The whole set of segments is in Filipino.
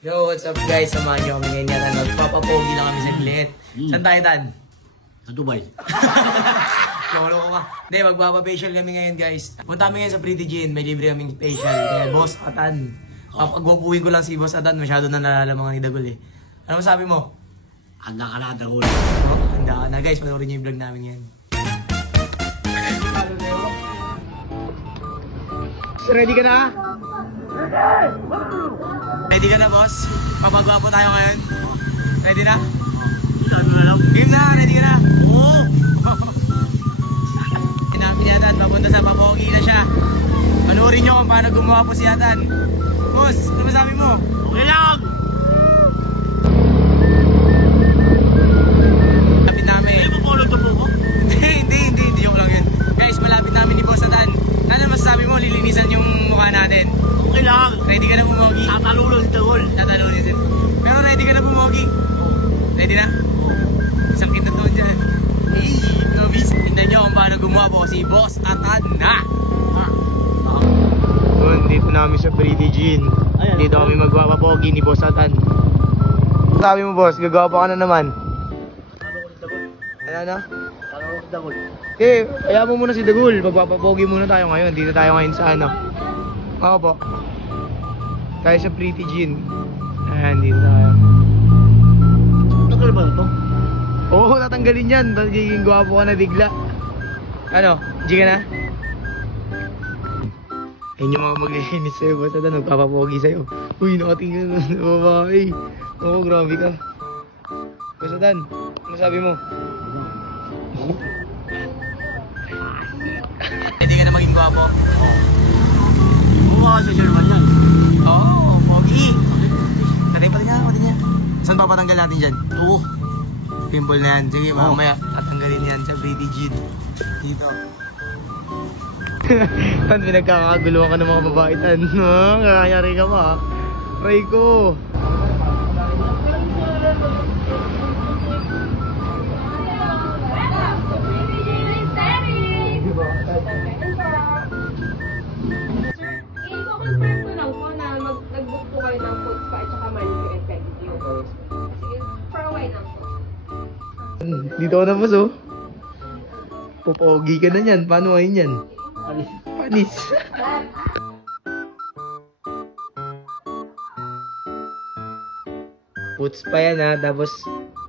Yo, what's up guys? Samahan nyo kami ngayon yan. Magpapapogi lang kami saglit. Saan tayo, Tan? Sa Dubai. Lolo ko ka. Hindi, magpapafacial kami ngayon guys. Punta kami ngayon sa Pretty Jean. May libre kaming facial. Kaya Boss Atan. Papagwapuhin ko lang si Boss Atan. Masyado na nalalamangan ni Dagol eh. Ano masabi mo? Handa ka na, Dagol. Oh, handa ka na guys. Panoorin nyo yung vlog namin ngayon. Ready ka na? Ready ka na, boss? Papagwapo tayo ngayon. Ready na? Game na! Ready ka na? Oo! Hinapin ni Atan. Papunta sa papogi na siya. Panoorin nyo kung paano gumawa po si Atan. Boss, ano masabi mo? Okay lang! Malapit namin. Hindi mo follow to po ko? Hindi. Joke lang yun. Guys, malapit namin ni Boss Atan. Ano masasabi mo? Lilinisan yung mukha natin. Okay lang! Ready ka na pumogi? Tatalulo si Dagol. Tatanungin din. Pero ready ka na pumogi? Ready na? Isang kita doon dyan. Hey, novice. Tingnan nyo kung paano gumawa po si Boss Atan na. Dito namin sa Pretty Jean. Dito kami magpapapogi ni Boss Atan. Sabi mo, boss, gagawa pa ka na naman. Ano? Tatalulo si Dagol. Eh, kaya mo muna si Dagul. Magpapapogi muna tayo ngayon. Dito tayo ngayon sa ano. Oo po. Tayo sa Pretty Jean. Ayan, dito tayo. Tagal ba ito? Oo, tatanggalin yan. Magiging gwapo ka na bigla. Ano? G ka na? Ayun yung mga maglilinis sa'yo. Basta na nagpapapogi sa'yo. Uy, nakatingin na ng babae. Oo, grabe ka. Basta Dan, ano sabi mo? Pwede ka na maging gwapo? Oo. Bumawa si Sherman yan. Oo, pogi. Pati niya. Saan papatanggal natin dyan? Oo. Pimple na yan. Sige, mamaya tatanggalin yan sa Pretty Jean. Dito. Tan, pinagkakaguluhan ka ng mga babae, Tan. Kakayari ka pa. Ray ko. Nag-book po kayo ng food spa at saka manicure and pedicure. Sige, for a while lang po. Dito ka na, boss, oh. Popogi ka na yan. Paano ngayon yan? Panis. Puts pa yan, ha. Tapos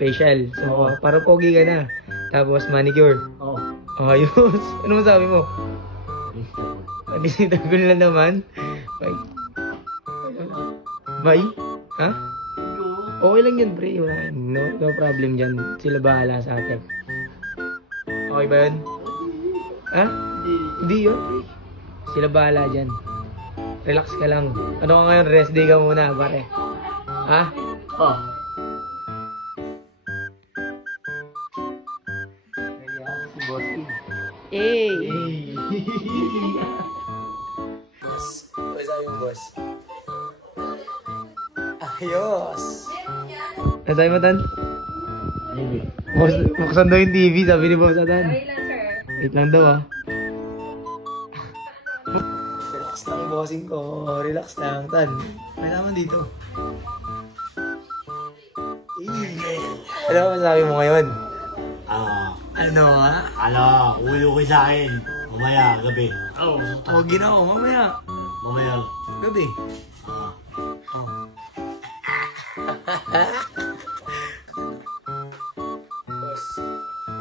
facial. So, para pogi ka na. Tapos manicure. Oo. Ayos. Ano masabi mo? Panis ni Dagol na naman. Bye. Bye? Ha? Okay lang yan, pre. No problem dyan. Sila bahala sa atin. Okay ba yun? Ha? Hindi yun, pre. Sila bahala dyan. Relax ka lang. Ano ka ngayon? Rest day ka muna, pare. Ha? Oo. Si Bossy. Hey! Boss. Ano sabi mo, boss? Ayos! Ano sabi mo, Tan? Baby. Buksan daw yung TV, sabi ni Boss Atan. Sorry lang, sir. Wait lang daw, ah. Relax lang, bossing ko. Relax lang, Tan. May naman dito. Ano ba masabi mo ngayon? Ano, ha? Ulo ko sa akin. Mamaya, gabi. Oo. Pogi na ako, mamaya. Mamaya. Gabi. Boss,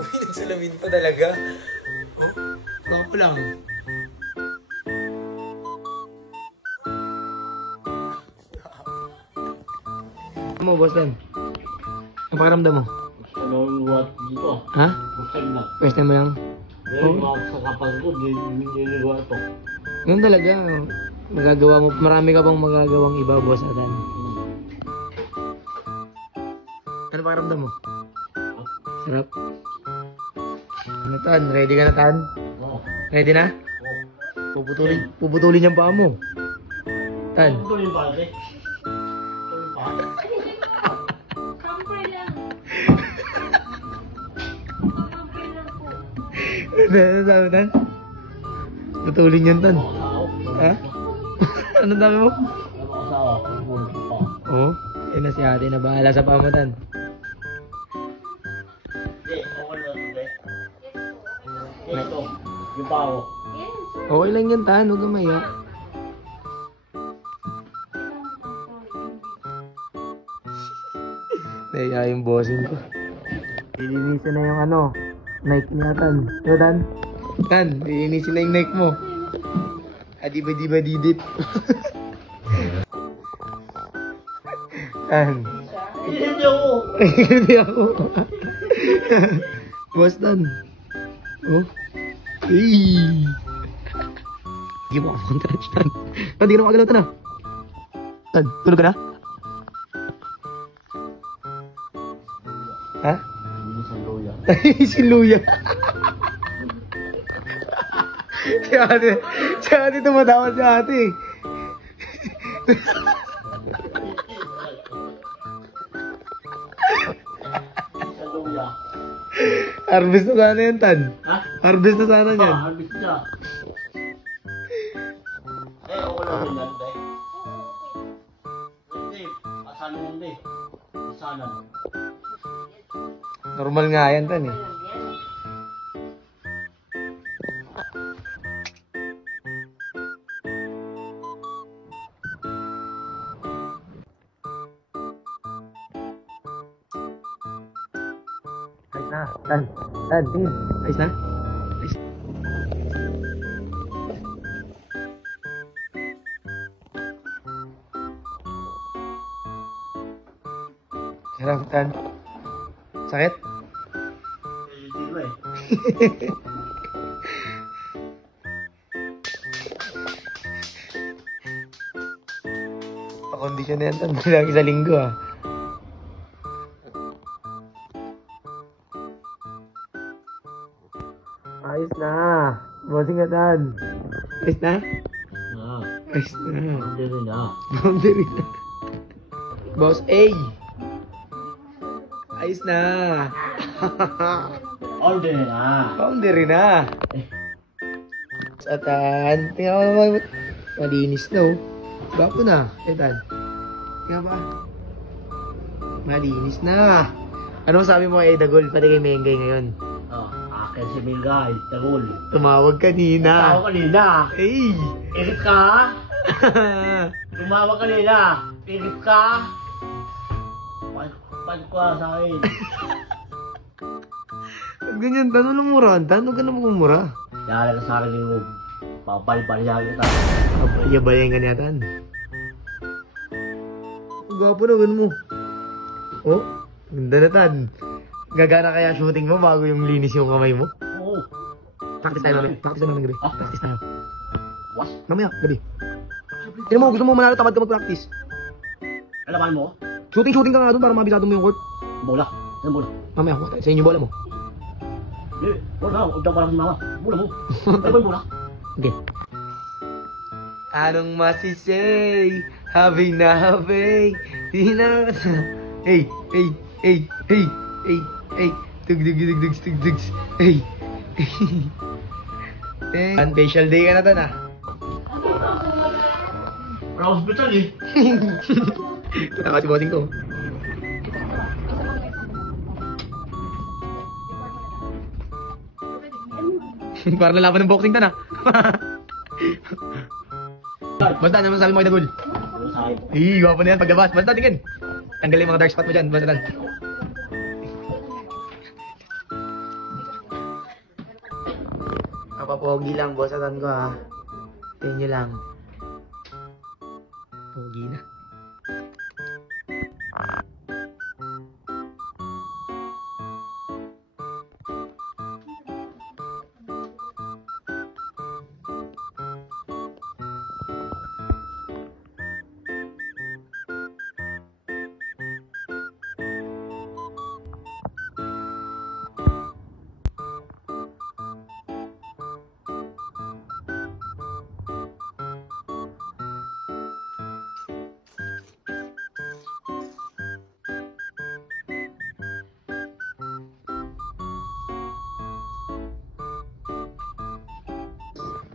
uy, nagsalamin pa talaga. Oh, gwapo lang. Ano mo, boss Dan? Ang pakiramdam mo? Anong buhat dito? Ha? Buksan na. First time mo lang? Dahil sa kapal ko, nililiwa ito. Ganun talaga. Magagawa mo, marami ka bang magagawang iba, boss Dan? Ano pakiramdam mo? Sarap. Ano, Tan? Ready ka na, Tan? Oo. Ready na? Puputulin yung paa mo. Tan. Ito yung pate. Ito yung pate. Camper lang. Camper lang po. Ano sabi, Tan? Putulin yun, Tan. Ha? Ano dami mo? Ano asawa? Oh, yun na si ate na bahala sa pamatan. Hindi, okay lang ito. Yes po, okay lang. Ito, yung pao. Yes, sir. Okay lang yan, Tan. Huwag kang maya. Naya yung bossing ko. Lilinisin na yung ano, Nike niya, Tan. Yo, Tan? Tan, lilinisin na yung Nike mo. Adiba-diba didip. Tan. Hindi ako. Hindi ako. Boss Tan. Oh. Hey. Sige mo ako ng touch, Tan. Tan, di ka na makagalaw, Tan, ah. Tan, tulog ka na? Ha? Hindi sa loya. Si Luya. Si ate tumatawa si ate. Sa loya. Harvest na sana yan, Tan. Ha? Harvest na sana yan. Habis na. Okay lang din yan, te. Hindi, asan mo hindi. Asanan. Normal nga yan, Tan, eh. Ayos na. Tan. Tan, tingin. Ayos na? Ayos. Sarap, Tan. Sakit? Hindi ko eh. Pa-condition na yan, Tan. Bilang isang linggo, ah. Ayos na. Bossing ka, Tan. Ayos na? Ah, Ayos na. hindi rin ah. Boundary na. Boss A. Ayos na. Order na. Boundary na. Sa Tan. Tingnan mo naman. Malinis na, oh. Bapo na. Tan. Tingnan ba? Malinis na. Anong sabi mo kay Dagol pati kay Mengay ngayon? Oh, akin si Mingay, Tagol. Tumawag kanina. Tawag kanina. Hey! Irit ka? Tumawag kanina. Irit ka? Pan ko sa akin. Ganyan, Tan. Walang mura. Tan, huwag ka na magmumura. Dahil ka sa akin yung papal-palihan kita. Yabayan ka niya, Tan. Ang gwapo na, ganun mo. Oh, ganda na, Tan. Gagana kaya shooting mo bago yung linis yung kamay mo? Oo. Practice tayo mamaya. Practice tayo mamaya gabi. Ah? Practice tayo. What? Mamaya, gabi. Tignan mo, gusto mo manalo, tamad ka mag-practice. Alaman mo? Shooting ka nga doon para mabisado mo yung court. Bola. Yan bola. Mamaya, kuha tayo. Sa inyo bola mo. Eh, bola na. Huwag daw parang mama. Bola mo. Ano ba yung bola? Okay. Anong masisay? Having na having. Di na. Hey, hey, hey, hey, hey, hey. Tug. Hey. Hey. Facial day ka na, Tan, ah. Para hospital eh. Kita ka si bossing ko. Para lalaban ng boxing, Tan, ah. Basta, ano masasabi mo kay Dagol? Ano sa akin? Gwapo na yan paglabas. Basta, tingin. Tanggalin yung mga dark spot mo dyan. Basta, Tan. Papogi lang, boss. Atan ko, ha. Tingin nyo lang. Pogi na.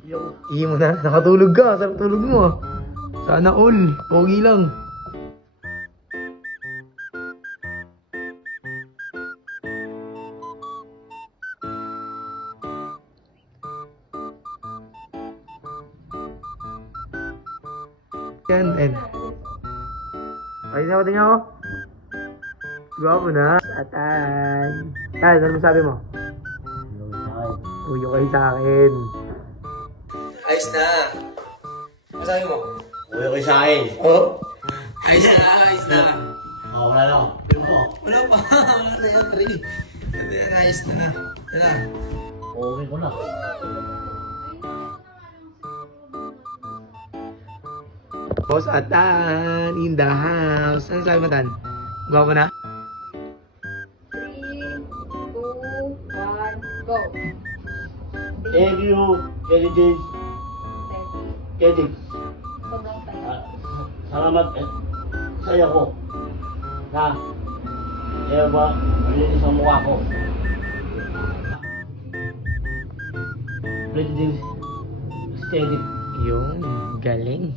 Yo. Ihi mo na. Nakatulog ka. Sarap tulog mo, ah. Sana all. Pogi lang. Yan, Ed. Ayos na ba din ako? Gwapo na. Atan. Yan, ano masabi mo? Uyo kayo sa akin. Ayos na. Masabi mo? Uy, okay sa akin. Oo. Ayos na, ayos na. Oh, wala lang. Pero mo. Wala pa. Wala na yan, Trey. Ito yan, ayos na. Yan na. Okay ko na. Boss Atan, in the house. Ano sabi mo, Tan? Gwapo na? 3, 2, 1, go. Thank you, Kelly James. Kelly. Sobrang tagal. Salamat saya ko. Na, kaya ba, malinis ang mukha ko. President Steady. Yun, galing.